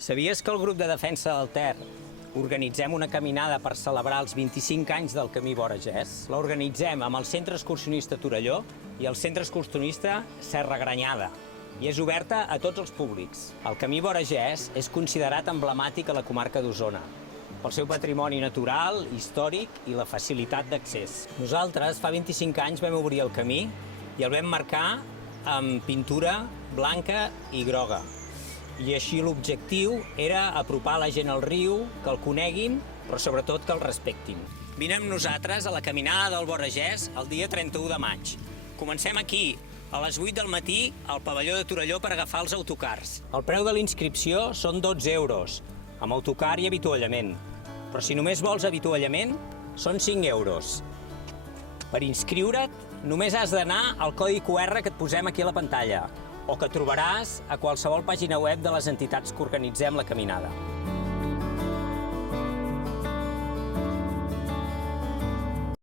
Sabies que el grup de defensa del Ter organitzem una caminada per celebrar els 25 anys del Camí Vora Gès? L'organitzem amb el Centre Excursionista Torelló i el Centre Excursionista Serra Granyada i és oberta a tots els públics. El Camí Vora Gès és considerat emblemàtic a la comarca d'Osona pel seu patrimoni natural, històric i la facilitat d'accés. Nosaltres fa 25 anys vam obrir el camí i el vam marcar amb pintura blanca i groga. I així l'objectiu era apropar la gent al riu, que el coneguin, però sobretot que el respectin. Vine amb nosaltres a la caminada del Vora Gès el dia 31 de maig. Comencem aquí, a les 8 del matí, al pavelló de Torelló per agafar els autocars. El preu de la inscripció són 12 euros, amb autocar i avituallament. Però si només vols avituallament, són 5 euros. Per inscriure't, només has d'anar al codi QR que et posem aquí a la pantalla o que trobaràs a qualsevol pàgina web de les entitats que organitzem la caminada.